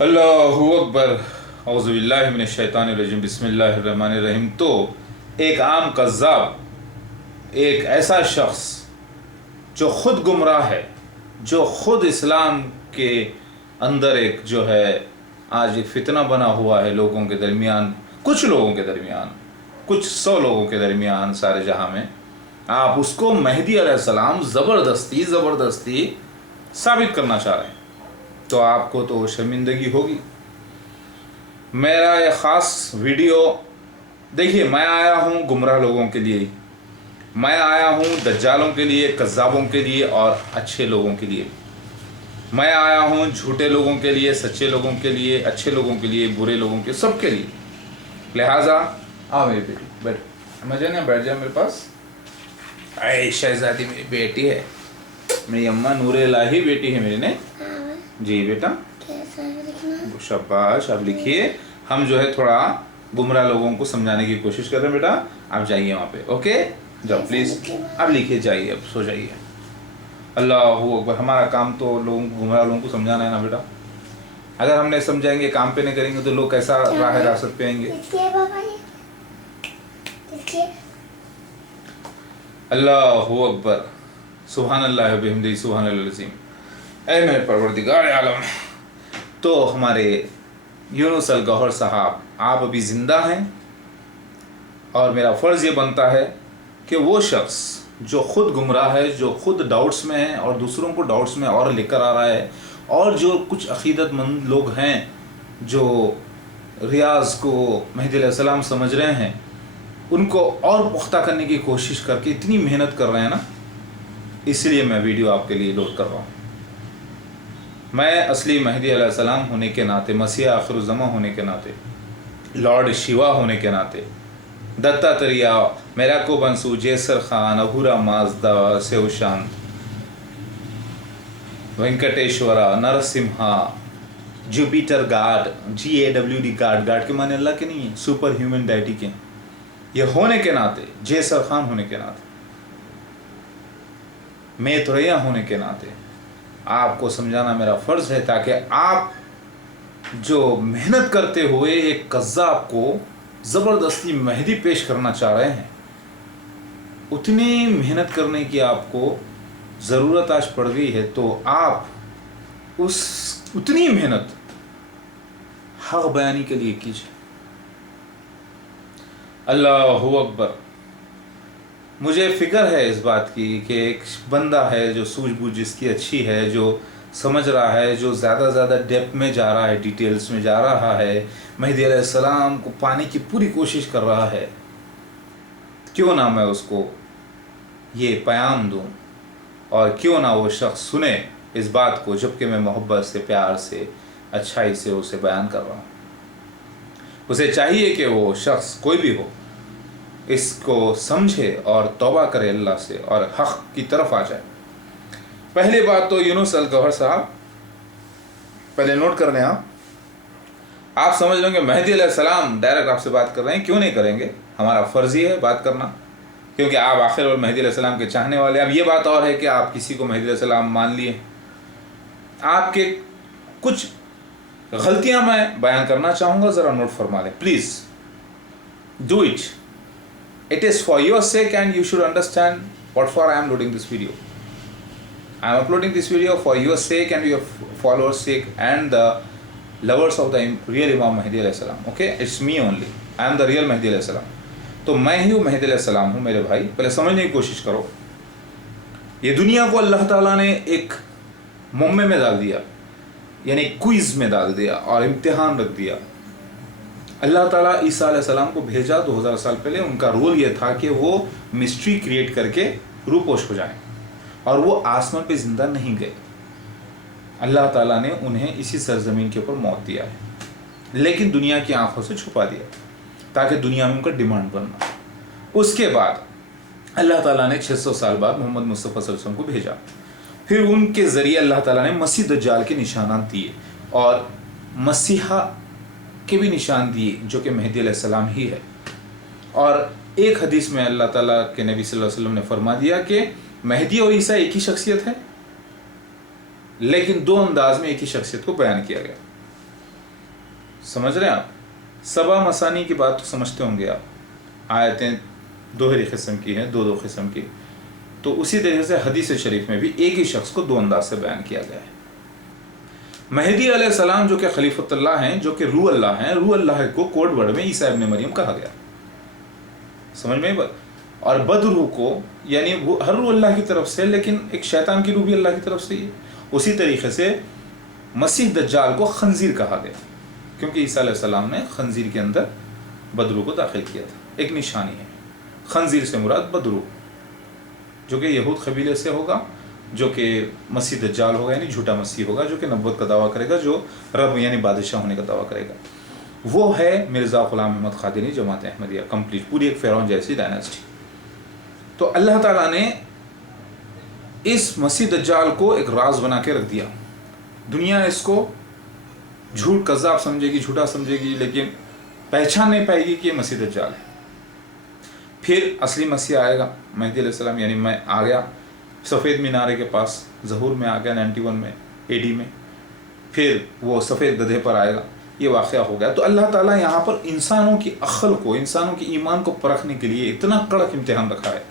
अल्लाहु अकबर औज़ुबिल्लाहि मिनश्शैतानिर्रजीम बिस्मिल्लाहिर्रहमानिर्रहीम। तो एक आम कज़्ज़ाब, एक ऐसा शख्स जो ख़ुद गुमराह है, जो ख़ुद इस्लाम के अंदर एक जो है आज एक फ़ितना बना हुआ है लोगों के दरमियान, कुछ लोगों के दरमियान, कुछ 100 लोगों के दरमियान सारे जहां में, आप उसको मेहदी अलैहिस्सलाम ज़बरदस्ती साबित करना चाह रहे हैं, तो आपको तो शर्मिंदगी होगी। मेरा ये ख़ास वीडियो देखिए, मैं आया हूँ गुमराह लोगों के लिए, मैं आया हूँ दज्जालों के लिए, कज़्ज़ाबों के लिए और अच्छे लोगों के लिए। मैं आया हूँ झूठे लोगों के लिए, सच्चे लोगों के लिए, अच्छे लोगों के लिए, बुरे लोगों के, सबके लिए। लिहाजा आओ मेरी बेटी, बैठ, मजे ना बैठ जाए मेरे पास। ऐ शहज़ादी मेरी बेटी है, मेरी अम्मा नूरे इलाही बेटी है मेरी ने। जी बेटा, शाबाश। आप लिखिए, हम जो है थोड़ा गुमराह लोगों को समझाने की कोशिश कर रहे हैं। बेटा आप जाइए वहाँ पे, ओके, जाओ प्लीज़, आप लिखिए, जाइए, अब सो जाइए। अल्लाहु अकबर। हमारा काम तो लोगों को, गुमराह लोगों को समझाना है ना बेटा। अगर हम नहीं समझाएंगे, काम पे नहीं करेंगे, तो लोग कैसा राह रासत पे आएंगे। अल्लाहु अकबर, सुभान अल्लाह व बिहम्दिही सुभान अल्लाह अज़ीम। ऐ मेरे परवरदिगार आलम, तो हमारे यूनुस अल गौहर साहब, आप अभी ज़िंदा हैं और मेरा फ़र्ज़ ये बनता है कि वो शख्स जो ख़ुद गुमराह है, जो ख़ुद डाउट्स में है और दूसरों को डाउट्स में और लेकर आ रहा है, और जो कुछ अक़ीदतमंद लोग हैं जो रियाज़ को मेहदी अलैहिस्सलाम समझ रहे हैं, उनको और पुख्ता करने की कोशिश करके इतनी मेहनत कर रहे हैं ना, इसलिए मैं वीडियो आपके लिए लोड कर रहा हूँ। मैं असली मेहदी अलैहिस्सलाम होने के नाते, मसीह आखिरुज़्ज़मा होने के नाते, लॉर्ड शिवा होने के नाते, दत्तात्रेया, मेराको बंसू, जेसर खान, अहूरा माजदा, सेवशांत, Venkateshwara, Narasimha, Jupiter god, GAWD god, god के माने अल्लाह के नहीं है, सुपर ह्यूमन डाइटी के, ये होने के नाते, जेसर खान होने के नाते, मैत्रेया होने के नाते आपको समझाना मेरा फ़र्ज़ है, ताकि आप जो मेहनत करते हुए एक कज़्ज़ाब को ज़बरदस्ती मेहदी पेश करना चाह रहे हैं, उतनी मेहनत करने की आपको ज़रूरत आज पड़ गई है, तो आप उतनी मेहनत हक़ बयानी के लिए कीजिए। अल्लाहु अकबर। मुझे फ़िक्र है इस बात की कि एक बंदा है जो सूझबूझ जिसकी अच्छी है, जो समझ रहा है, जो ज़्यादा डेप्थ में जा रहा है, डिटेल्स में जा रहा है, मेहदी अलैहिस्सलाम को पाने की पूरी कोशिश कर रहा है, क्यों ना मैं उसको ये पैगाम दूँ और क्यों ना वो शख्स सुने इस बात को, जबकि मैं मोहब्बत से, प्यार से, अच्छाई से उसे बयान कर रहा हूँ। उसे चाहिए कि वो शख्स कोई भी हो, इसको समझे और तौबा करे अल्लाह से और हक़ की तरफ आ जाए। पहली बात तो यूनुस अल गौहर साहब, पहले नोट कर लें। आप समझ लेंगे मेहदी अलैहिस्सलाम डायरेक्ट आपसे बात कर रहे हैं, क्यों नहीं करेंगे, हमारा फ़र्ज़ ही है बात करना, क्योंकि आप आखिर और मेहदी अलैहिस्सलाम के चाहने वाले। अब ये बात और है कि आप किसी को मेहदी अलैहिस्सलाम मान लिए, आपके कुछ गलतियां मैं बयान करना चाहूँगा, ज़रा नोट फरमा लें please, do it. It is for your sake and you should understand what for I am loading this video. I am uploading this video for your sake and your followers sake and the lovers of the real Imam Mahdi alayhi salam. Okay, it's me only. I am the real Mahdi alayhi salam. तो मैं ही महदी अलैहि सलाम हूँ मेरे भाई, पहले समझने की कोशिश करो। ये दुनिया को अल्लाह ताला ने एक मुम्मे में डाल दिया, यानी क्विज़ में डाल दिया और इम्तिहान रख दिया। अल्लाह ताला ईसा अलैहिस्सलाम को भेजा 2000 साल पहले, उनका रोल ये था कि वो मिस्ट्री क्रिएट करके रूपोश हो जाएं, और वो आसमान पे ज़िंदा नहीं गए। अल्लाह ताला ने उन्हें इसी सरज़मीन के ऊपर मौत दिया है, लेकिन दुनिया की आंखों से छुपा दिया ताकि दुनिया में उनका डिमांड बनना। उसके बाद अल्लाह ताला ने 600 साल बाद मोहम्मद मुस्तफ़ा सल्लल्लाहु अलैहि वसल्लम को भेजा, फिर उनके ज़रिए अल्लाह ताला ने मसीह दज्जाल के निशानात दिए और मसीहा के भी निशान दिए, जो कि मेहदी अलैहिस्सलाम ही है। और एक हदीस में अल्लाह ताला के नबी सल्लल्लाहु अलैहि वसल्लम ने फरमा दिया कि मेहदी और ईसा एक ही शख्सियत है, लेकिन दो अंदाज में एक ही शख्सियत को बयान किया गया। समझ रहे हैं आप? सबा मसानी की बात तो समझते होंगे आप, आयतें दोहरी किस्म की हैं, दो किस्म की। तो उसी तरीके से हदीस शरीफ में भी एक ही शख्स को दो अंदाज से बयान किया गया है। महदी अलैहिस्सलाम जो कि खलीफतुल्लाह हैं, जो कि रूह अल्लाह हैं, रूह अल्लाह को कोड वर्ड में ईसा इब्न मरियम कहा गया, समझ में बात? और बदरूह को यानी वो हर रूह अल्लाह की तरफ से, लेकिन एक शैतान की रूह भी अल्लाह की तरफ से ही है। उसी तरीके से मसीह दज्जाल को खंजीर कहा गया, क्योंकि ईसा अलैहिस्सलाम ने खंजीर के अंदर बदरूह को दाखिल किया था। एक निशानी है, खंजीर से मुराद बदरूह, जो कि यहूद कबीले से होगा, जो कि मसीह दज्जाल होगा, यानी झूठा मसीह होगा, जो कि नबूवत का दावा करेगा, जो रब यानी बादशाह होने का दावा करेगा। वो है मिर्ज़ा ग़ुलाम अहमद क़ादिरी जमात अहमदिया, कंप्लीट पूरी एक फ़िरौन जैसी डायनेस्टी। तो अल्लाह ताला ने इस मसीह दज्जाल को एक राज बना के रख दिया। दुनिया इसको झूठ कज़्ज़ाब समझेगी, झूठा समझेगी, लेकिन पहचान नहीं पाएगी कि ये मसीह दज्जाल है। फिर असली मसीह आएगा, महदी अलैहिस्सलाम, यानी मैं आ गया सफ़ेद मीनारे के पास, ज़हूर में आ गया 91 में AD में। फिर वो सफ़ेद गधे पर आएगा, ये वाक़या हो गया। तो अल्लाह ताला यहाँ पर इंसानों की अक्ल को, इंसानों की ईमान को परखने के लिए इतना कड़क इम्तिहान रखा है।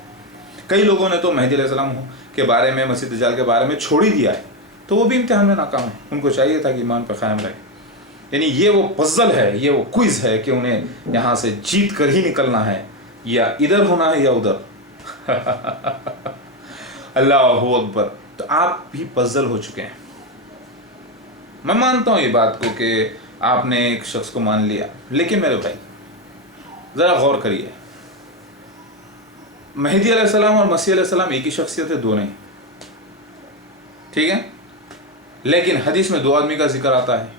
कई लोगों ने तो महदी अलैहिस्सलाम के बारे में, मसीह दज्जाल के बारे में छोड़ ही दिया है, तो वो भी इम्तिहान में नाकाम है। उनको चाहिए था कि ईमान पर कायम रहे। यानी ये वो पज़ल है, ये वो क्विज़ है कि उन्हें यहाँ से जीत कर ही निकलना है, या इधर होना है या उधर। अल्लाहु अकबर। तो आप भी पज़ल हो चुके हैं। मैं मानता हूँ ये बात को कि आपने एक शख्स को मान लिया, लेकिन मेरे भाई ज़रा गौर करिए, महदी अलैहिस्सलाम और मसीह अलैहिस्सलाम एक ही शख्सियत है, दो नहीं, ठीक है? लेकिन हदीस में दो आदमी का जिक्र आता है,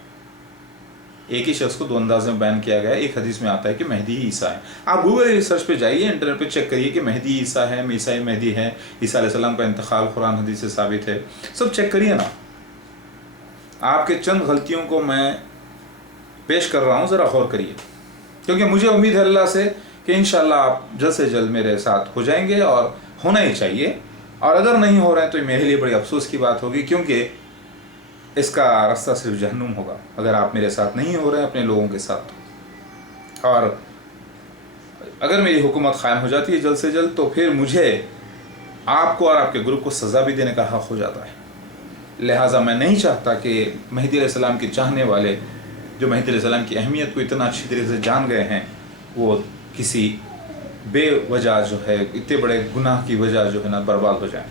एक ही शख्स को दो अंदाज में बयान किया गया है। एक हदीस में आता है कि महदी ही ईसा है। आप गूगल रिसर्च पे जाइए, इंटरनेट पे चेक करिए कि महदी ईसा है, ईसा ही महदी है, ईसा अलैहिस्सलाम का इंतकाल कुरान हदीस से साबित है, सब चेक करिए ना। आपके चंद गलतियों को मैं पेश कर रहा हूँ, ज़रा गौर करिए, क्योंकि मुझे उम्मीद है अल्लाह से कि इंशाअल्लाह आप जल्द से जल्द मेरे साथ हो जाएंगे, और होना ही चाहिए। और अगर नहीं हो रहे हैं तो मेरे लिए बड़ी अफसोस की बात होगी, क्योंकि इसका रास्ता सिर्फ जहन्नुम होगा अगर आप मेरे साथ नहीं हो रहे हैं अपने लोगों के साथ। और अगर मेरी हुकूमत क़ायम हो जाती है जल्द से जल्द, तो फिर मुझे आपको और आपके ग्रुप को सज़ा भी देने का हक़ हो जाता है। लिहाजा मैं नहीं चाहता कि महदी अलैहिस्सलाम के चाहने वाले, जो महदी अलैहिस्सलाम की अहमियत को इतना अच्छी तरीके से जान गए हैं, वो किसी बेवजह जो है, इतने बड़े गुनाह की वजह जो है ना, बर्बाद हो जाए।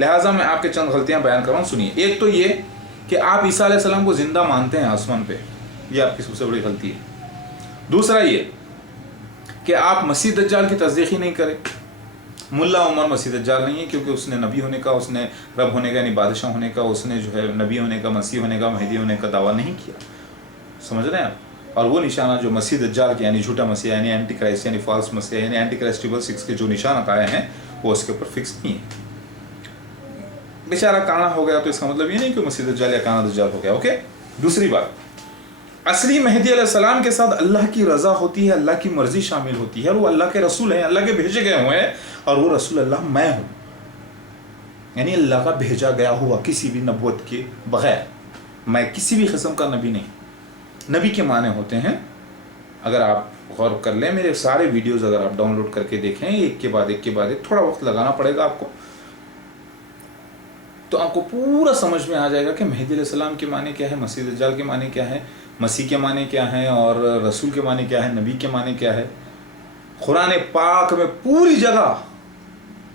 लिहाजा मैं आपके चंद गलतियां बयान कर रहा हूँ, सुनिए। एक तो ये कि आप ईसा अलैहिस्सलाम को ज़िंदा मानते हैं आसमान पे, ये आपकी सबसे बड़ी गलती है। दूसरा ये कि आप मसीह दज्जाल की तस्दीक ही नहीं करें। मुल्ला उमर मसीह दज्जाल नहीं है, क्योंकि उसने नबी होने का, उसने रब होने का यानी बादशाह होने का, उसने जो है नबी होने का, मसीह होने का, महदी होने का दावा नहीं किया, समझ रहे हैं आप? और वो निशाना जो मसीह दज्जाल के यानी झूठा मसीह यानी एंटी क्राइस्ट यानी फॉल्स मसीह यानी एंटी क्राइस्ट 666 के जो निशान आए हैं, वो उसके ऊपर फिक्स नहीं है। बेचारा काना हो गया तो इसका मतलब ये नहीं कि मसीह दज्जाल या काना दज्जाल हो गया, ओके? दूसरी बात, असली महदी अलैहिस्सलाम के साथ अल्लाह की रज़ा होती है, अल्लाह की मर्ज़ी शामिल होती है। वो अल्लाह के रसूल हैं, अल्लाह के भेजे गए हुए हैं, और वो रसूल अल्लाह मैं हूँ, यानी अल्लाह का भेजा गया हुआ, किसी भी नबूवत के बग़ैर। मैं किसी भी किस्म का नबी नहीं। नबी के माने होते हैं, अगर आप गौर कर लें, मेरे सारे वीडियोज़ अगर आप डाउनलोड करके देखें, एक के बाद एक, थोड़ा वक्त लगाना पड़ेगा आपको, तो आपको पूरा समझ में आ जाएगा कि महदी अलैहिस्सलाम के माने क्या है, मसीह दज्जाल के माने क्या है, मसीह के माने क्या हैं, और रसूल के माने क्या है, नबी के माने क्या है। कुरान पाक में पूरी जगह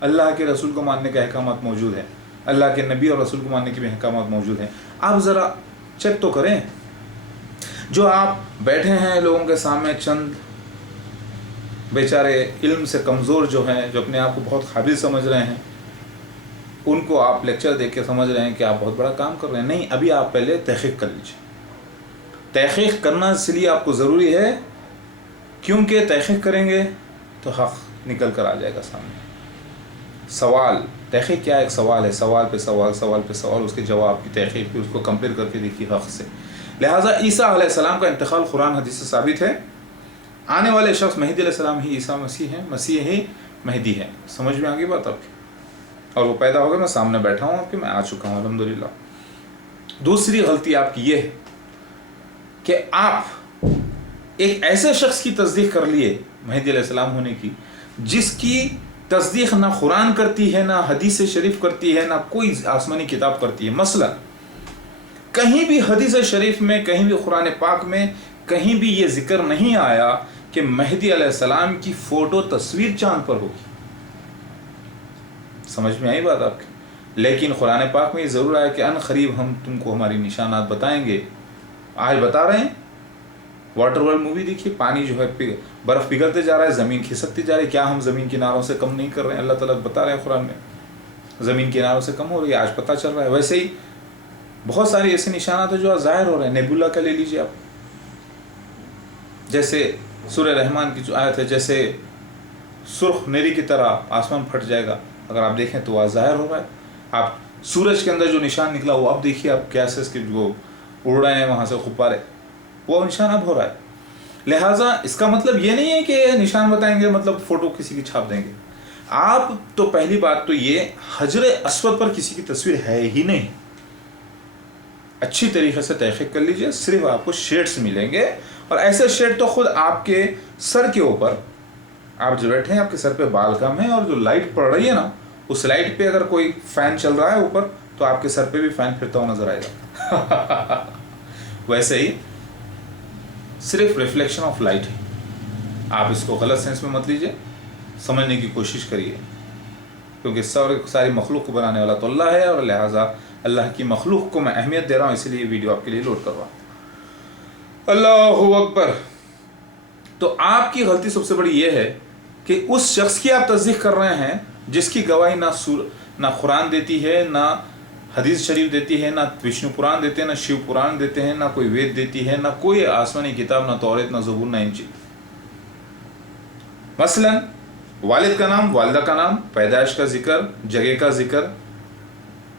अल्लाह के रसूल को मानने के अहकामात मौजूद हैं, अल्लाह के नबी और रसूल को मानने के भी अहकामात मौजूद हैं। आप ज़रा चेक तो करें। जो आप बैठे हैं लोगों के सामने, चंद बेचारे इल्म से कमज़ोर जो हैं, जो अपने आप को बहुत काबिल समझ रहे हैं, उनको आप लेक्चर देख के समझ रहे हैं कि आप बहुत बड़ा काम कर रहे हैं। नहीं, अभी आप पहले तहक़ीक़ कर लीजिए। तहक़ीक़ करना इसलिए आपको ज़रूरी है क्योंकि तहक़ीक़ करेंगे तो हक़ निकल कर आ जाएगा सामने। सवाल, तहक़ीक़ क्या है? एक सवाल है, सवाल पे सवाल, सवाल पे सवाल, उसके जवाब की तहक़ीक़ भी, उसको कंपेयर करके देखिए हक़ से। लिहाजा ईसा अलैहिस्सलाम का इंतकाल कुरान हदीस से साबित है। आने वाले शख्स महदी अलैहिस्सलाम ही ईसा मसीह है, मसीह ही महदी है। समझ में आ गई बात आपकी? और वो पैदा हो गया, मैं सामने बैठा हूँ आपके, मैं आ चुका हूँ अल्हम्दुलिल्लाह। दूसरी गलती आपकी ये है کہ آپ ایک ایسے شخص کی تصدیق کر لیے مہدی علیہ السلام ہونے کی جس کی تصدیق نہ قرآن کرتی ہے، نہ حدیث شریف کرتی ہے، نہ کوئی آسمانی کتاب کرتی ہے. مثلا کہیں بھی حدیث شریف میں، کہیں بھی قرآن پاک میں کہیں بھی یہ ذکر نہیں آیا کہ مہدی علیہ السلام کی فوٹو تصویر چاند پر ہوگی. سمجھ میں آئی بات آپ کی؟ لیکن قرآن پاک میں یہ ضرور آیا کہ ان قریب ہم تم کو ہماری نشانات بتائیں گے. آج بتا رہے ہیں. واٹر ورلڈ مووی دیکھیے، پانی جو ہے برف پگھلتے جا رہا ہے، زمین کھسکتی جا رہی ہے. کیا ہم زمین کناروں سے کم نہیں کر رہے ہیں؟ اللہ تعالیٰ بتا رہے ہیں قرآن میں زمین کناروں سے کم ہو رہی ہے، آج پتہ چل رہا ہے. ویسے ہی بہت سارے ایسے نشانات ہیں جو آج ظاہر ہو رہے ہیں. نیبولا کا لے لیجیے آپ، جیسے سورہ رحمان کی جو آیت ہے، جیسے سرخ نیری کی طرح آسمان پھٹ جائے گا، اگر آپ دیکھیں تو آج ظاہر ہو رہا ہے. آپ سورج کے اندر جو نشان نکلا وہ اب دیکھیے، آپ گیسز کی جو اڑ رہے ہیں وہاں سے غبارے، وہ نشان اب ہو رہا ہے. لہٰذا اس کا مطلب یہ نہیں ہے کہ نشان بتائیں گے مطلب فوٹو کسی کی چھاپ دیں گے. آپ تو پہلی بات تو یہ حجر اسود پر کسی کی تصویر ہے ہی نہیں. اچھی طریقے سے تحقیق کر لیجئے، صرف آپ کو شیڈز ملیں گے، اور ایسے شیڈ تو خود آپ کے سر کے اوپر، آپ جو بیٹھے ہیں آپ کے سر پہ بال کم ہے، اور جو لائٹ پڑ رہی ہے نا اس لائٹ پہ اگر کوئی فین چل رہا ہے اوپر تو آپ کے سر پہ بھی فین پھرتا ہوا نظر آئے گا. ویسے ہی صرف ریفلیکشن آف لائٹ ہے. آپ اس کو غلط سینس میں مت لیجئے، سمجھنے کی کوشش کریے، کیونکہ ساری مخلوق کو بنانے والا تو اللہ ہے، اور لہٰذا اللہ کی مخلوق کو میں اہمیت دے رہا ہوں، اسی لیے یہ ویڈیو آپ کے لیے لوڈ کر رہا ہوں. اللہ اکبر. تو آپ کی غلطی سب سے بڑی یہ ہے کہ اس شخص کی آپ تصدیق کر رہے ہیں جس کی گواہی نہ قرآن دیتی ہے، نہ حدیث شریف دیتی ہے، نہ وشنو پران دیتے ہیں، نہ شیو پران دیتے ہیں، نہ کوئی وید دیتی ہے، نہ کوئی آسمانی کتاب، نہ توریت، نہ زبور، نہ انجیل. مثلا والد کا نام، والدہ کا نام، پیدائش کا ذکر، جگہ کا ذکر،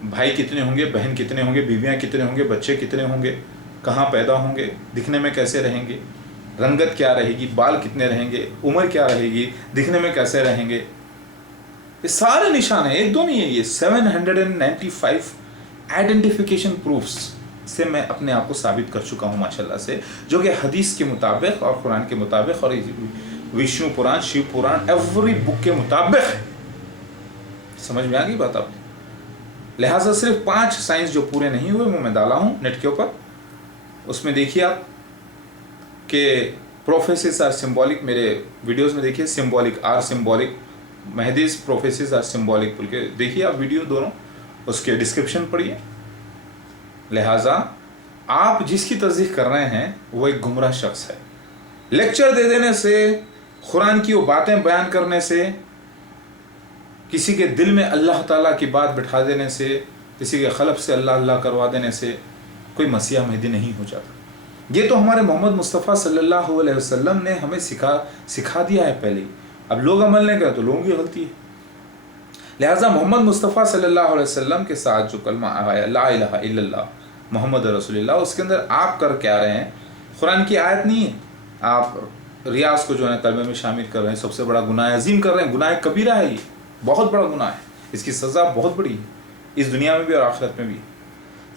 بھائی کتنے ہوں گے، بہن کتنے ہوں گے، بیویاں کتنے ہوں گے، بچے کتنے ہوں گے، کہاں پیدا ہوں گے، دکھنے میں کیسے رہیں گے، رنگت کیا رہے گی، بال کتنے رہیں گے، عمر کیا رہے گی، دکھنے میں کیسے رہیں گے. یہ سارے نشان ہیں، ایک دو نہیں ہے، یہ 795 آئیڈینٹیفیکیشن پروفس سے میں اپنے آپ کو ثابت کر چکا ہوں ماشاءاللہ سے، جو کہ حدیث کے مطابق اور قرآن کے مطابق اور وشنو پران، شیو پران، ایوری بک کے مطابق ہے. سمجھ میں آ گئی بات آپ. لہٰذا صرف 5 سائنس جو پورے نہیں ہوئے وہ میں ڈالا ہوں نیٹ کے اوپر. اس میں دیکھیے آپ کہ پروفیسیز آر سمبولک، میرے ویڈیوز میں دیکھیے symbolic are symbolic, Mahdi's prophecies are symbolic بول کے دیکھیے آپ ویڈیو دونوں، اس کے ڈسکرپشن پڑھیے. لہٰذا آپ جس کی تصدیق کر رہے ہیں وہ ایک گمراہ شخص ہے. لیکچر دے دینے سے، قرآن کی وہ باتیں بیان کرنے سے، کسی کے دل میں اللہ تعالیٰ کی بات بٹھا دینے سے، کسی کے قلب سے اللہ اللہ کروا دینے سے کوئی مسیح مہدی نہیں ہو جاتا. یہ تو ہمارے محمد مصطفیٰ صلی اللہ علیہ وسلم نے ہمیں سکھا دیا ہے پہلے. اب لوگ عمل نہیں کرے تو لوگوں کی غلطی ہے. لہٰذا محمد مصطفیٰ صلی اللہ علیہ وسلم کے ساتھ جو کلمہ آیا لا الہ الا اللہ محمد رسول اللہ، اس کے اندر آپ کر کے آ رہے ہیں، قرآن کی آیت نہیں ہے. آپ ریاض کو جو ہے کلمے میں شامل کر رہے ہیں، سب سے بڑا گناہ عظیم کر رہے ہیں. گناہ کبیرہ ہے، یہ بہت بڑا گناہ ہے، اس کی سزا بہت بڑی ہے، اس دنیا میں بھی اور آخرت میں بھی.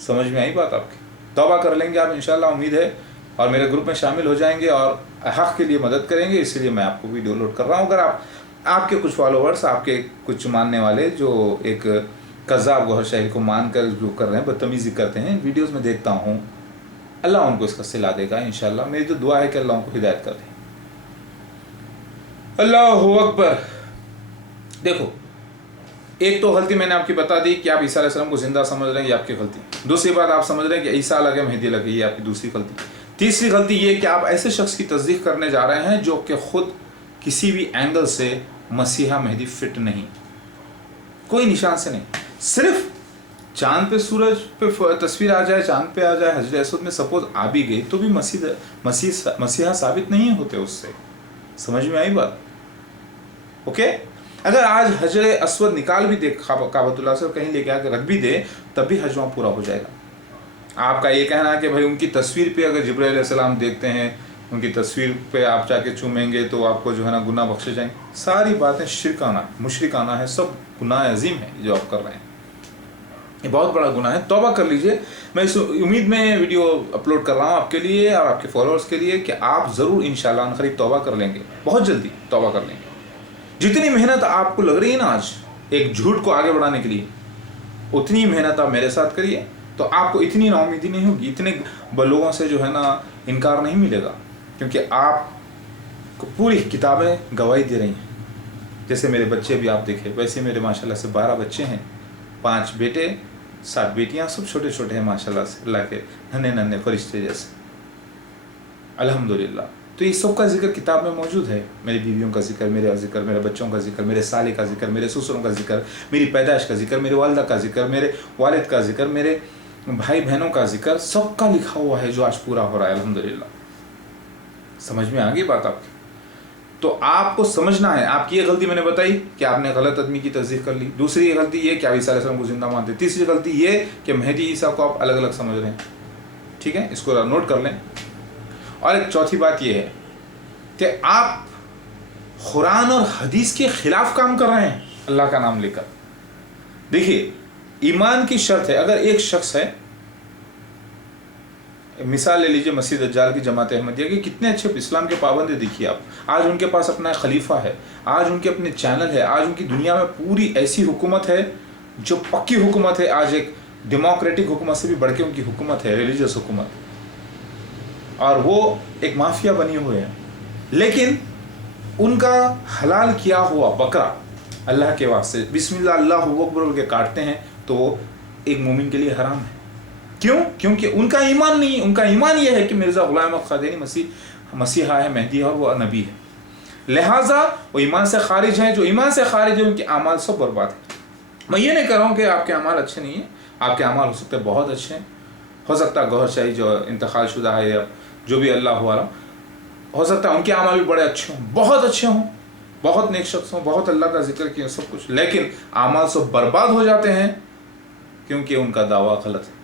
سمجھ میں آئی بات آپ کی؟ توبہ کر لیں گے آپ انشاءاللہ، امید ہے، اور میرے گروپ میں شامل ہو جائیں گے اور حق کے لیے مدد کریں گے. اسی لیے میں آپ کو ویڈیو لوڈ کر رہا ہوں. اگر آپ کے کچھ فالوورس، آپ کے کچھ ماننے والے جو ایک قذاب گوہر شہری کو مان کر جو کر رہے ہیں، بدتمیزی کرتے ہیں، ویڈیوز میں دیکھتا ہوں، اللہ ان کو اس کا صلہ دے گا انشاءاللہ. میری تو دعا ہے کہ اللہ ان کو ہدایت کر دے. اللہ اکبر. دیکھو، ایک تو غلطی میں نے آپ کی بتا دی کہ آپ عیسیٰ علیہ السلام کو زندہ سمجھ رہے ہیں، یہ آپ کی غلطی. دوسری بات، آپ سمجھ رہے ہیں کہ عیسیٰ الگ ہے، مہدی الگ ہے، یہ آپ کی دوسری غلطی. تیسری غلطی یہ کہ آپ ایسے شخص کی تصدیق کرنے جا رہے ہیں جو کہ خود کسی بھی اینگل سے مسیحا مہدی فٹ نہیں، کوئی نشان سے نہیں. صرف چاند پہ، سورج پہ تصویر آ جائے، چاند پہ آ جائے، حجر اسود میں سپوز آ بھی گئی تو بھی مسیحا ثابت نہیں ہوتے اس سے. سمجھ میں آئی بات؟ اوکے. اگر آج حجر اسود نکال بھی دے کعبۃ اللہ سے، کہیں لے کے آ کے رکھ بھی دے، تب بھی حج وہاں پورا ہو جائے گا. آپ کا یہ کہنا ہے کہ بھائی ان کی تصویر پہ اگر جبرائیل علیہ السلام دیکھتے ہیں، ان کی تصویر پہ آپ جا کے چومیں گے تو آپ کو جو ہے نا گناہ بخشے جائیں گے. ساری باتیں شرکانہ، مشرکانہ ہے، سب گناہ عظیم ہے جو آپ کر رہے ہیں. ये बहुत बड़ा गुनाह है, तौबा कर लीजिए। मैं इस उम्मीद में वीडियो अपलोड कर रहा हूँ आपके लिए और आपके फॉलोअर्स के लिए कि आप ज़रूर इंशाअल्लाह क़रीब तौबा कर लेंगे, बहुत जल्दी तौबा कर लेंगे। जितनी मेहनत आपको लग रही है ना आज एक झूठ को आगे बढ़ाने के लिए, उतनी मेहनत आप मेरे साथ करिए तो आपको इतनी नाउमीदी नहीं होगी, इतने लोगों से जो है ना इनकार नहीं मिलेगा, क्योंकि आपको पूरी किताबें गवाही दे रही हैं। जैसे मेरे बच्चे भी आप देखें, वैसे मेरे माशाल्लाह से 12 बच्चे हैं, 5 बेटे 7 बेटियां, सब छोटे छोटे हैं माशाल्लाह से, अल्लाह के नन्हे नन्हे फरिश्ते जैसे, अल्हम्दुलिल्लाह। तो ये सब का जिक्र किताब में मौजूद है, मेरी बीवियों का जिक्र, मेरे जिक्र, मेरे बच्चों का जिक्र, मेरे साले का जिक्र, मेरे ससुरों का जिक्र, मेरी पैदाइश का जिक्र, मेरे वालिदा का जिक्र, मेरे वालिद का जिक्र, मेरे भाई बहनों का जिक्र, सबका लिखा हुआ है जो आज पूरा हो रहा है अल्हम्दुलिल्लाह। समझ में आ गई बात आपकी? तो आपको समझना है, आपकी ये गलती मैंने बताई कि आपने गलत आदमी की तस्दीक कर ली, दूसरी गलती ये कि आप ईसा अलैहिस्सलाम को जिंदा मानते, तीसरी गलती ये कि मेहदी ईसा को आप अलग अलग समझ रहे हैं। ठीक है, इसको नोट कर लें। और एक चौथी बात ये है कि आप कुरान और हदीस के खिलाफ काम कर रहे हैं अल्लाह का नाम लेकर। देखिए, ईमान की शर्त है, अगर एक शख्स है, मिसाल ले लीजिए मसीह दज्जाल की जमात अहमदिया की, कितने अच्छे इस्लाम के पाबंद देखिए आप, आज उनके पास अपना खलीफा है, आज उनके अपने चैनल है, आज उनकी दुनिया में पूरी ऐसी हुकूमत है जो पक्की हुकूमत है, आज एक डेमोक्रेटिक हुकूमत से भी बढ़ के उनकी हुकूमत है, रिलीजियस हुकूमत, और वो एक माफिया बनी हुए है। लेकिन उनका हलाल किया हुआ बकरा अल्लाह के वास्ते बिस्मिल्लाह अल्लाहु अकबर बोल के काटते हैं तो वो एक मोमिन के लिए हराम है। क्यों? क्योंकि उनका ईमान नहीं, उनका ईमान यह है कि मिर्ज़ा ग़ुलाम अहमद क़ादियानी मसीहा है, मेहदी है और वो नबी है, लिहाजा वो ईमान से खारिज हैं। जो ईमान से खारिज है उनके अमाल सब बर्बाद है। मैं ये नहीं कह रहा हूँ कि आपके अमाल अच्छे नहीं हैं, आपके अमाल हो सकते हैं बहुत अच्छे हैं, हो सकता है गौहर शाही जो इंतकाल शुदा है या जो भी अल्लाह वाला, हो सकता है उनके अमाल भी बड़े अच्छे हों, बहुत अच्छे हों, बहुत नेक शख्स हों, बहुत अल्लाह का जिक्र किया सब कुछ, लेकिन अमाल सब बर्बाद हो जाते हैं क्योंकि उनका दावा गलत है,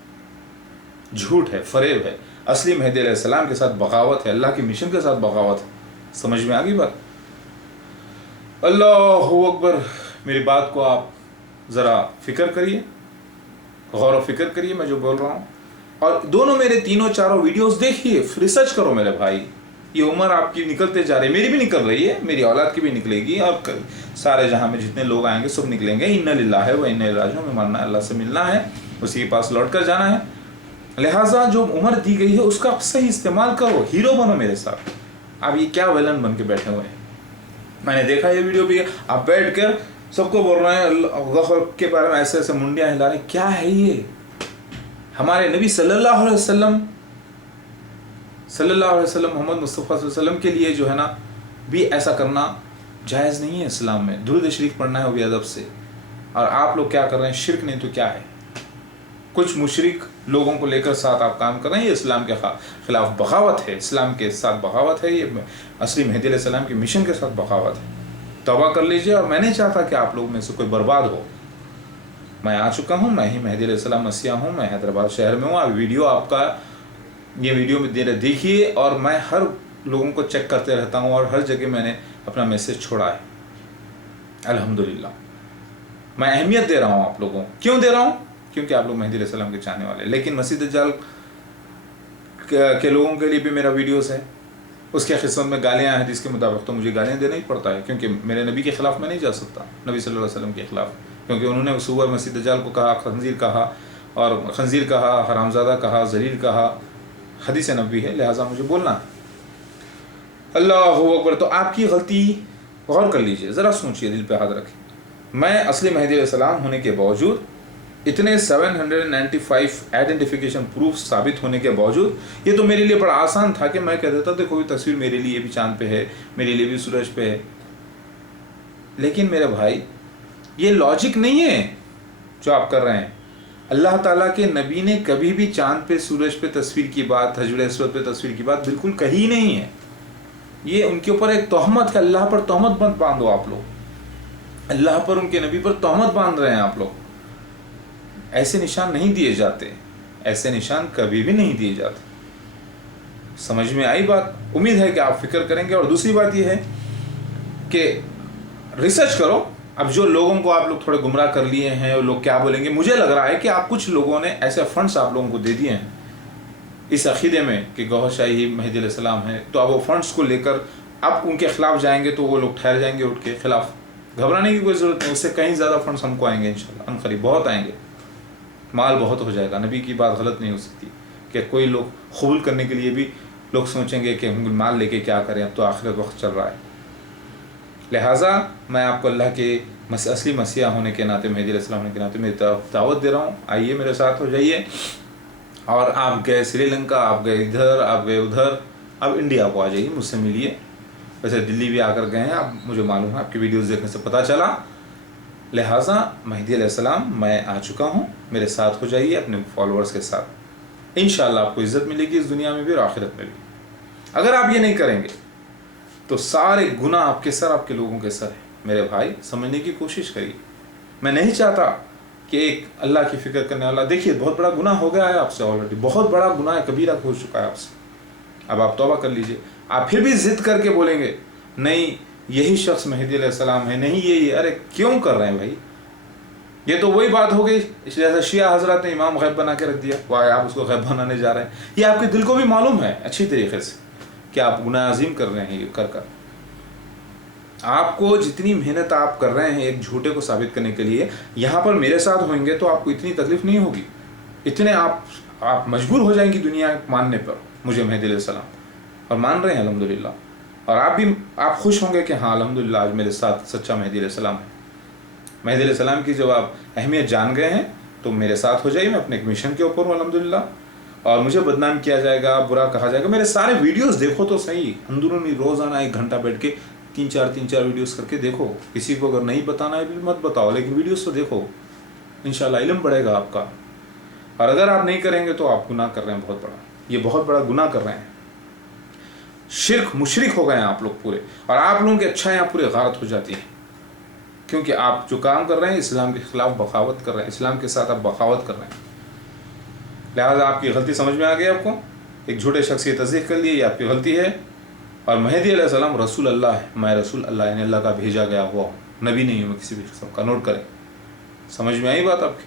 झूठ है, फरेब है, असली मेहदी अलैहिस्सलाम के साथ बगावत है, अल्लाह के मिशन के साथ बगावत है। समझ में आ गई बात? अल्लाहु अकबर। मेरी बात को आप ज़रा फिक्र करिए, गौर व फिक्र करिए मैं जो बोल रहा हूँ, और दोनों मेरे तीनों चारों वीडियोस देखिए, रिसर्च करो मेरे भाई। ये उम्र आपकी निकलते जा रही है, मेरी भी निकल रही है, मेरी औलाद की भी निकलेगी, और सारे जहाँ में जितने लोग आएंगे सब निकलेंगे। इन्ना लिल्लाहि व इन्ना इलैहि राजिऊन, हमें मरना है, अल्लाह से मिलना है, उसी के पास लौट कर जाना है। लिहाजा जो उम्र दी गई है उसका सही इस्तेमाल करो, हीरो बनो मेरे साथ। आप ये क्या विलन बन के बैठे हुए हैं? मैंने देखा ये वीडियो भी, आप बैठ कर सबको बोल रहे हैं गौहर के बारे में, ऐसे ऐसे मुंडियाँ हिला रहे हैं, क्या है ये? हमारे नबी सल्लल्लाहु अलैहि वसल्लम मोहम्मद मुस्तफ़ा सल्लल्लाहु अलैहि वसल्लम के लिए जो है ना भी ऐसा करना जायज़ नहीं है इस्लाम में। दुरूद शरीफ पढ़ना है वो भी अदब से, और आप लोग क्या कर रहे हैं? शिरक नहीं तो क्या है? कुछ मुशरिक लोगों को लेकर साथ आप काम कर रहे हैं, ये इस्लाम के खिलाफ बगावत है, इस्लाम के साथ बगावत है, ये असली मेहदी अलैहिस्सलाम के मिशन के साथ बगावत है। तौबा कर लीजिए। और मैं नहीं चाहता कि आप लोग में से कोई बर्बाद हो। मैं आ चुका हूँ, मैं ही मेहदी अलैहिस्सलाम मसीहा हूँ, मैं हैदराबाद शहर में हूँ। आप वीडियो आपका ये वीडियो में देखिए, और मैं हर लोगों को चेक करते रहता हूँ, और हर जगह मैंने अपना मैसेज छोड़ा है अल्हम्दुलिल्लाह। मैं अहमियत दे रहा हूँ आप लोगों को। क्यों दे रहा हूँ? क्योंकि आप लोग मेहदी अलैहिस्सलाम के चाहने वाले। लेकिन मसीह दज्जाल के लोगों के लिए भी मेरा वीडियोस है, उसके खिस्मत में गालियाँ हैं हदीस के मुताबिक, तो मुझे गालियाँ देना ही पड़ता है, क्योंकि मेरे नबी के ख़िलाफ़ मैं नहीं जा सकता, नबी सल्लल्लाहु अलैहि वसल्लम के ख़िलाफ़, क्योंकि उन्होंने सूअर मसीह दज्जाल को कहा, खंजीर कहा, और खंजीर कहा, हरामज़ादा कहा, ज़लील कहा, हदीस नबी है, लिहाजा मुझे बोलना है। अल्लाहु अकबर। तो आपकी गलती गौर कर लीजिए, ज़रा सोचिए, दिल पे हाथ रखें। मैं असली मेहदी अलैहिस्सलाम होने के बावजूद, इतने 795 आइडेंटिफिकेशन प्रूफ साबित होने के बावजूद, ये तो मेरे लिए बड़ा आसान था कि मैं कह देता देखो ये तस्वीर मेरे लिए भी चाँद पे है, मेरे लिए भी सूरज पे है। लेकिन मेरे भाई, ये लॉजिक नहीं है जो आप कर रहे हैं। अल्लाह ताला के नबी ने कभी भी चाँद पे, सूरज पे तस्वीर की बात, हजर अस्वद पे तस्वीर की बात बिल्कुल कही नहीं है। ये उनके ऊपर एक तोहमत है। अल्लाह पर तोहमत मत बांधो आप लोग, अल्लाह पर, उनके नबी पर तोहमत बांध रहे हैं आप लोग। ऐसे निशान नहीं दिए जाते, ऐसे निशान कभी भी नहीं दिए जाते। समझ में आई बात? उम्मीद है कि आप फिक्र करेंगे। और दूसरी बात यह है कि रिसर्च करो, اب جو لوگوں کو آپ لوگ تھوڑے گمراہ کر لیے ہیں، وہ لوگ کیا بولیں گے؟ مجھے لگ رہا ہے کہ آپ کچھ لوگوں نے ایسے فنڈس آپ لوگوں کو دے دیے ہیں اس عقیدے میں کہ گوہر شاہی مہدی علیہ السلام ہے، تو اب وہ فنڈس کو لے کر اب ان کے خلاف جائیں گے تو وہ لوگ ٹھہر جائیں گے اٹھ کے خلاف. گھبرانے کی کوئی ضرورت نہیں، اس سے کہیں زیادہ فنڈس ہم کو آئیں گے انشاءاللہ، ان قریب بہت آئیں گے، مال بہت ہو جائے گا. نبی کی بات غلط نہیں ہو سکتی کہ کوئی لوگ قبول کرنے کے لیے بھی لوگ سوچیں گے کہ ہم مال لے کے کیا کریں، اب تو آخرت وقت چل رہا ہے. لہٰذا میں آپ کو اللہ کے اصلی مسیح ہونے کے ناطے، مہدی علیہ السلام ہونے کے ناطے میری دعوت دے رہا ہوں. آئیے میرے ساتھ ہو جائیے. اور آپ گئے سری لنکا، آپ گئے ادھر، آپ گئے ادھر، اب انڈیا کو آ جائیے، مجھ سے ملیے. ویسے دلی بھی آ کر گئے ہیں آپ، مجھے معلوم ہے، آپ کی ویڈیوز دیکھنے سے پتہ چلا. لہٰذا مہدی علیہ السلام میں آ چکا ہوں، میرے ساتھ ہو جائیے اپنے فالوورز کے ساتھ. انشاءاللہ آپ کو عزت ملے گی اس دنیا میں بھی اور آخرت میں بھی. اگر آپ یہ نہیں کریں گے تو سارے گناہ آپ کے سر، آپ کے لوگوں کے سر ہیں. میرے بھائی سمجھنے کی کوشش کریے. میں نہیں چاہتا کہ ایک اللہ کی فکر کرنے والا، دیکھیے بہت بڑا گناہ ہو گیا ہے آپ سے آلریڈی، بہت بڑا گناہ کبیرہ ہو چکا ہے آپ سے. اب آپ توبہ کر لیجئے. آپ پھر بھی ضد کر کے بولیں گے نہیں یہی شخص مہدی علیہ السلام ہے، نہیں یہ ارے کیوں کر رہے ہیں بھائی؟ یہ تو وہی بات ہو گئی جیسے شیعہ حضرات نے امام غیب بنا کے رکھ دیا، واہ آپ اس کو غیب بنانے جا رہے ہیں. یہ آپ کے دل کو بھی معلوم ہے اچھی طریقے سے کہ آپ گناہ عظیم کر رہے ہیں. یہ کر آپ کو جتنی محنت آپ کر رہے ہیں ایک جھوٹے کو ثابت کرنے کے لیے، یہاں پر میرے ساتھ ہوئیں گے تو آپ کو اتنی تکلیف نہیں ہوگی، اتنے آپ مجبور ہو جائیں گی دنیا ماننے پر مجھے مہدی علیہ السلام، اور مان رہے ہیں الحمدللہ. اور آپ خوش ہوں گے کہ ہاں الحمدللہ آج میرے ساتھ سچا مہدی علیہ السلام ہے. مہدی علیہ السلام کی جب آپ اہمیت جان گئے ہیں تو میرے ساتھ ہو جائیے. میں اپنے ایک مشن کے اوپر ہوں الحمدللہ، اور مجھے بدنام کیا جائے گا، برا کہا جائے گا. میرے سارے ویڈیوز دیکھو تو صحیح، اندرونی روزانہ 1 گھنٹہ بیٹھ کے 3-4 ویڈیوز کر کے دیکھو. کسی کو اگر نہیں بتانا ہے بھی مت بتاؤ، لیکن ویڈیوز تو دیکھو، انشاءاللہ علم بڑھے گا آپ کا. اور اگر آپ نہیں کریں گے تو آپ گناہ کر رہے ہیں بہت بڑا، یہ بہت بڑا گناہ کر رہے ہیں. شرک مشرک ہو گئے ہیں آپ لوگ پورے، اور آپ لوگوں کی اچھائیاں پورے غارت ہو جاتی ہیں، کیونکہ آپ جو کام کر رہے ہیں اسلام کے خلاف بغاوت کر رہے ہیں، اسلام کے ساتھ آپ بغاوت کر رہے ہیں. لہٰذا آپ کی غلطی سمجھ میں آ گئی. آپ کو ایک جھوٹے شخص کی تصدیق کر لی، یہ آپ کی غلطی ہے. اور مہدی علیہ السلام رسول اللہ ہے، میں رسول اللہ یعنی اللہ کا بھیجا گیا ہوا ہوں، نبی نہیں ہوں میں کسی بھی قسم کا. نوٹ کریں. سمجھ میں آئی بات آپ کی؟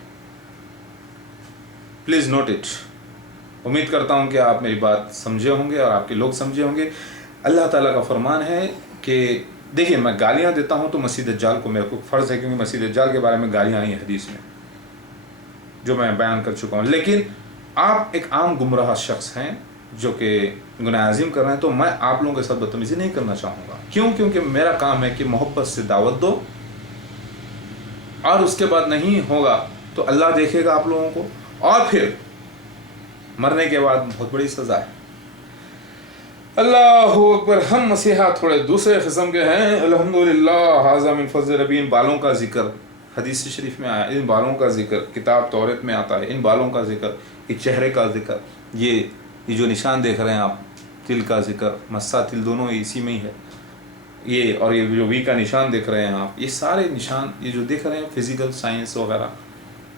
Please note it. امید کرتا ہوں کہ آپ میری بات سمجھے ہوں گے اور آپ کے لوگ سمجھے ہوں گے. اللہ تعالیٰ کا فرمان ہے کہ دیکھیے میں گالیاں دیتا ہوں تو مسیح دجال کو میرے کو فرض ہے، کیونکہ مسیح دجال کے بارے میں گالیاں آئی ہیں حدیث میں جو میں بیان کر چکا ہوں. لیکن آپ ایک عام گمراہ شخص ہیں جو کہ گناہ عظیم کر رہے ہیں، تو میں آپ لوگوں کے ساتھ بدتمیزی نہیں کرنا چاہوں گا. کیوں؟ کیونکہ میرا کام ہے کہ محبت سے دعوت دو، اور اس کے بعد نہیں ہوگا تو اللہ دیکھے گا آپ لوگوں کو، اور پھر مرنے کے بعد بہت بڑی سزا ہے. اللہ اکبر. ہم مسیحا تھوڑے دوسرے قسم کے ہیں الحمدللہ. ھذا من فضل ربی. ان بالوں کا ذکر حدیث شریف میں آیا، ان بالوں کا ذکر کتاب توریت میں آتا ہے. ان بالوں کا ذکر، یہ چہرے کا ذکر، یہ جو نشان دیکھ رہے ہیں آپ، تل کا ذکر، مسا تل دونوں اسی میں ہی ہے. یہ اور یہ جو وی کا نشان دیکھ رہے ہیں آپ، یہ سارے نشان یہ جو دیکھ رہے ہیں فزیکل سائنس وغیرہ،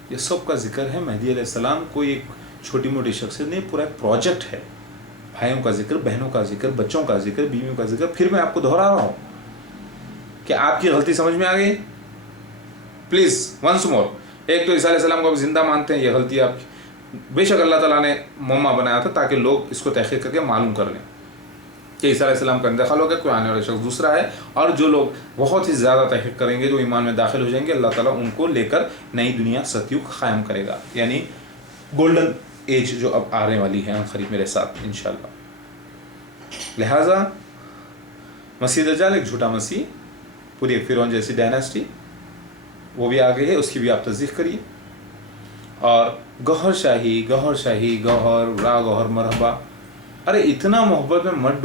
یہ سب کا ذکر ہے. مہدی علیہ السلام کوئی ایک چھوٹی موٹی شخصیت نہیں، پورا ایک پروجیکٹ ہے. بھائیوں کا ذکر، بہنوں کا ذکر، بچوں کا ذکر، بیویوں کا ذکر. پھر میں آپ کو دہرا رہا ہوں کہ آپ کی غلطی سمجھ میں آ گئی. Please once more. ایک تو عیسیٰ علیہ السلام کو آپ زندہ مانتے ہیں، یہ غلطی آپ کی. بے شک اللہ تعالیٰ نے موما بنایا تھا تاکہ لوگ اس کو تحقیق کر کے معلوم کر لیں کہ عیسیٰ علیہ السلام کا انتقال ہو گیا، کوئی آنے والا شخص دوسرا ہے. اور جو لوگ بہت ہی زیادہ تحقیق کریں گے، جو ایمان میں داخل ہو جائیں گے، اللہ تعالیٰ ان کو لے کر نئی دنیا ستیوگ قائم کرے گا، یعنی گولڈن ایج جو اب آنے والی ہے قریب میرے ساتھ انشاءاللہ. لہٰذا مسیح دجال ایک جھوٹا مسیح، پوری ایک فرعون جیسی ڈائناسٹی وہ بھی آ گئی ہے، اس کی بھی آپ تصدیق کریے. اور گوہر شاہی گوہر را گوہر مرحبا. ارے اتنا محبت میں مت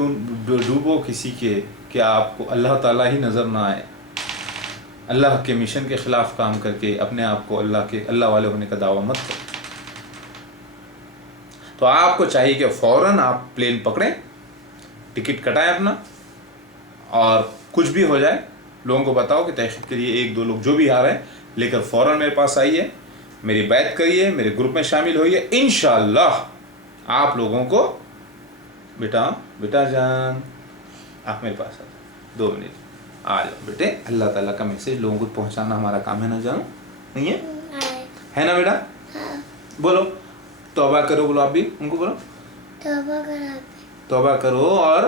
ڈوبو کسی کے کہ آپ کو اللہ تعالیٰ ہی نظر نہ آئے. اللہ کے مشن کے خلاف کام کر کے اپنے آپ کو اللہ والے ہونے کا دعویٰ مت کرو. تو آپ کو چاہیے کہ فوراً آپ پلین پکڑیں، ٹکٹ کٹائیں اپنا، اور کچھ بھی ہو جائے لوگوں کو بتاؤ کہ تحقیق کے لیے 1-2 لوگ جو بھی آ رہے ہیں لے کر فوراً میرے پاس آئیے، میری بیعت کریے، میرے گروپ میں شامل ہوئیے. انشاءاللہ آپ لوگوں کو بیٹا جان آپ میرے پاس آتے 2 منٹ आ जाओ बेटे, अल्लाह ताला का मैसेज लोगों को पहुंचाना हमारा काम है ना जानू, नहीं है? है ना बेटा? हाँ। बोलो तौबा करो, बोलो आप भी उनको बोलो तौबा करो आप। तौबा करो और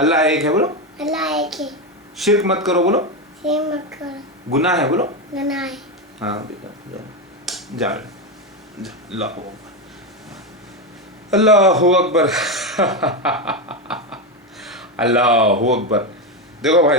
अल्लाह एक है बोलो, अल्लाह एक है। शिर्क मत करो बोलो, सेम मत करो। गुनाह है बोलो। गुनाह है। हाँ बेटा जा अल्लाहू अकबर अल्लाहू अकबर। देखो भाई